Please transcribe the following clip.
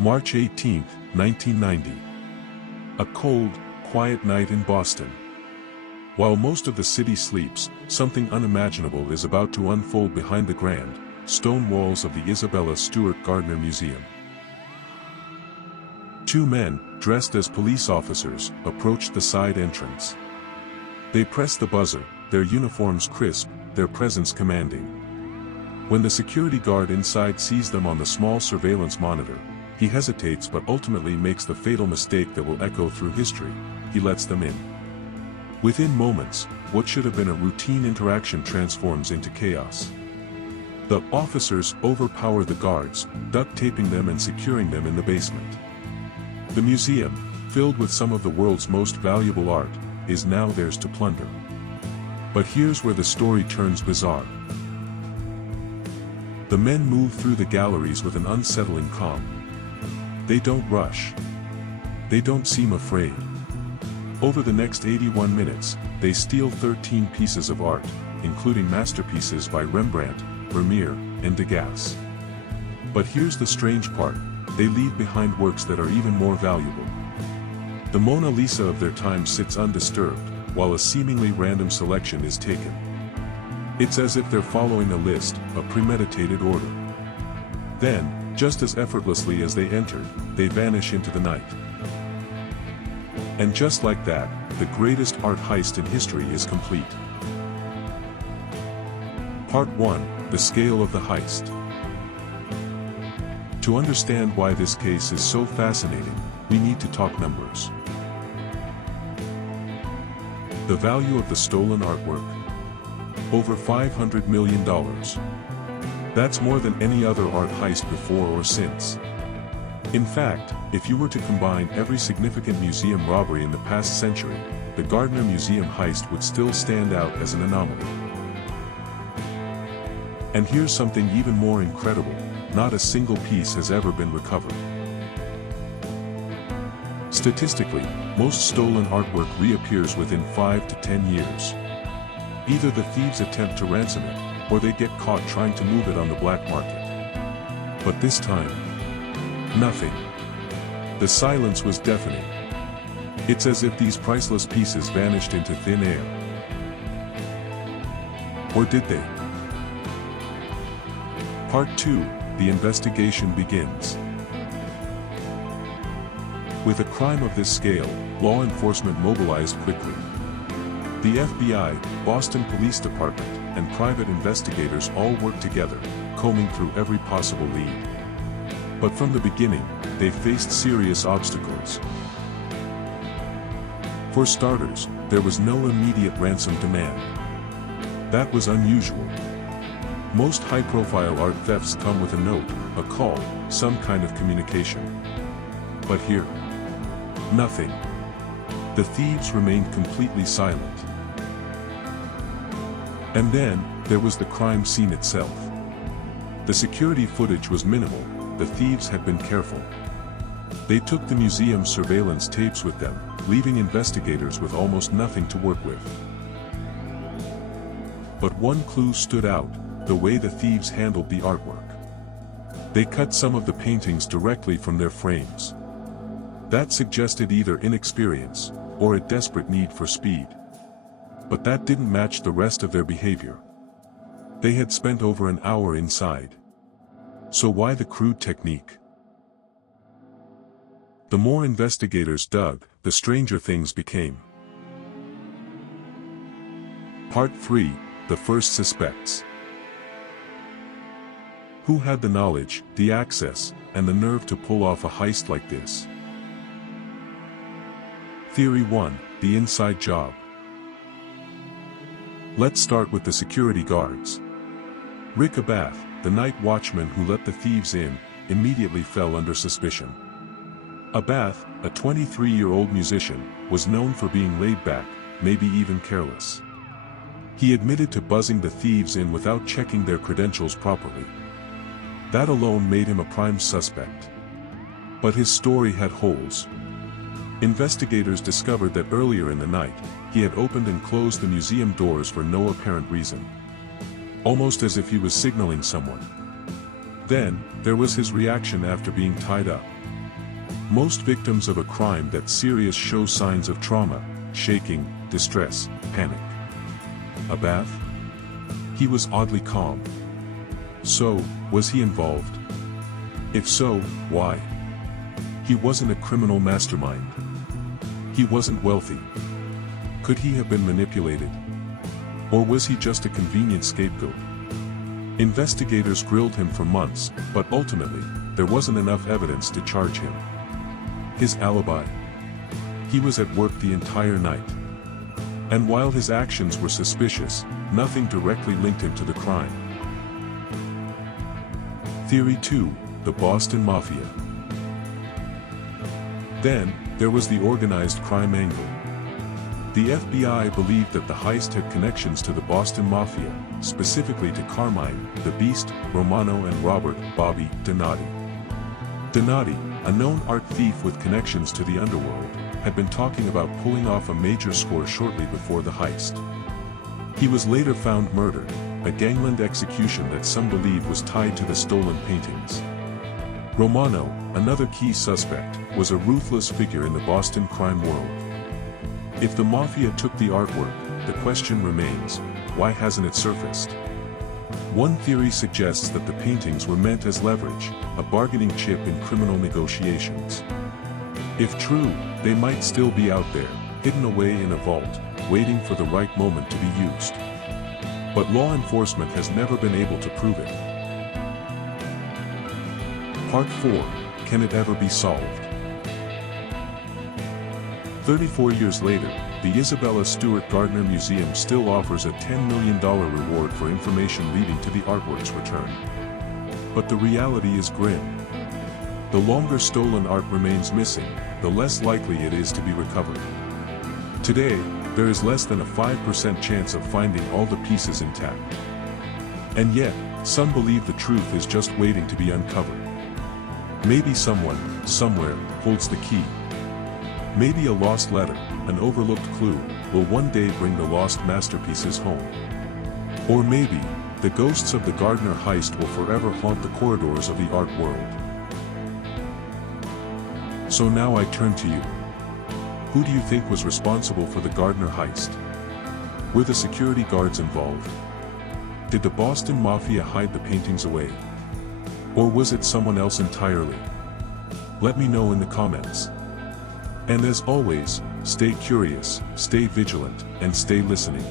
March 18, 1990. A cold, quiet night in Boston. While most of the city sleeps, something unimaginable is about to unfold behind the grand, stone walls of the Isabella Stewart Gardner Museum. Two men, dressed as police officers, approached the side entrance. They press the buzzer, their uniforms crisp, their presence commanding. When the security guard inside sees them on the small surveillance monitor, he hesitates but ultimately makes the fatal mistake that will echo through history. He lets them in. Within moments, what should have been a routine interaction transforms into chaos. The officers overpower the guards, duct taping them and securing them in the basement. The museum, filled with some of the world's most valuable art, is now theirs to plunder. But here's where the story turns bizarre. The men move through the galleries with an unsettling calm. They don't rush. They don't seem afraid. Over the next 81 minutes, they steal 13 pieces of art, including masterpieces by Rembrandt, Vermeer, and Degas. But here's the strange part, they leave behind works that are even more valuable. The Mona Lisa of their time sits undisturbed, while a seemingly random selection is taken. It's as if they're following a list, a premeditated order. Then, just as effortlessly as they entered, they vanish into the night. And just like that, the greatest art heist in history is complete. Part 1: The Scale of the Heist. To understand why this case is so fascinating, we need to talk numbers. The value of the stolen artwork: over $500 million. That's more than any other art heist before or since. In fact, if you were to combine every significant museum robbery in the past century, the Gardner Museum heist would still stand out as an anomaly. And here's something even more incredible: not a single piece has ever been recovered. Statistically, most stolen artwork reappears within 5 to 10 years. Either the thieves attempt to ransom it, or they get caught trying to move it on the black market. But this time, nothing. The silence was deafening. It's as if these priceless pieces vanished into thin air. Or did they? Part 2: The investigation begins. With a crime of this scale, law enforcement mobilized quickly. The FBI, Boston Police Department, and private investigators all worked together, combing through every possible lead. But from the beginning, they faced serious obstacles. For starters, there was no immediate ransom demand. That was unusual. Most high-profile art thefts come with a note, a call, some kind of communication. But here, nothing. The thieves remained completely silent. And then, there was the crime scene itself. The security footage was minimal, the thieves had been careful. They took the museum surveillance tapes with them, leaving investigators with almost nothing to work with. But one clue stood out: the way the thieves handled the artwork. They cut some of the paintings directly from their frames. That suggested either inexperience, or a desperate need for speed. But that didn't match the rest of their behavior. They had spent over an hour inside. So why the crude technique? The more investigators dug, the stranger things became. Part 3: The First Suspects. Who had the knowledge, the access, and the nerve to pull off a heist like this? Theory 1: The inside job. Let's start with the security guards. Rick Abath, the night watchman who let the thieves in, immediately fell under suspicion. Abath, a 23-year-old musician, was known for being laid back, maybe even careless. He admitted to buzzing the thieves in without checking their credentials properly. That alone made him a prime suspect. But his story had holes. Investigators discovered that earlier in the night, he had opened and closed the museum doors for no apparent reason. Almost as if he was signaling someone. Then, there was his reaction after being tied up. Most victims of a crime that serious show signs of trauma, shaking, distress, panic. A bath? He was oddly calm. So, was he involved? If so, why? He wasn't a criminal mastermind. He wasn't wealthy. Could he have been manipulated? Or was he just a convenient scapegoat? Investigators grilled him for months, but ultimately, there wasn't enough evidence to charge him. His alibi? He was at work the entire night. And while his actions were suspicious, nothing directly linked him to the crime. Theory 2, the Boston Mafia. Then, there was the organized crime angle. The FBI believed that the heist had connections to the Boston Mafia, specifically to Carmine, the Beast, Romano and Robert, Bobby, Donati. Donati, a known art thief with connections to the underworld, had been talking about pulling off a major score shortly before the heist. He was later found murdered, a gangland execution that some believe was tied to the stolen paintings. Romano, another key suspect, was a ruthless figure in the Boston crime world. If the Mafia took the artwork, the question remains, why hasn't it surfaced? One theory suggests that the paintings were meant as leverage, a bargaining chip in criminal negotiations. If true, they might still be out there, hidden away in a vault, waiting for the right moment to be used. But law enforcement has never been able to prove it. Part 4, can it ever be solved? 34 years later, the Isabella Stewart Gardner Museum still offers a $10 million reward for information leading to the artwork's return. But the reality is grim. The longer stolen art remains missing, the less likely it is to be recovered. Today, there is less than a 5% chance of finding all the pieces intact. And yet, some believe the truth is just waiting to be uncovered. Maybe someone, somewhere, holds the key. Maybe a lost letter, an overlooked clue, will one day bring the lost masterpieces home. Or maybe, the ghosts of the Gardner heist will forever haunt the corridors of the art world. So now I turn to you. Who do you think was responsible for the Gardner heist? Were the security guards involved? Did the Boston Mafia hide the paintings away? Or was it someone else entirely? Let me know in the comments. And as always, stay curious, stay vigilant, and stay listening.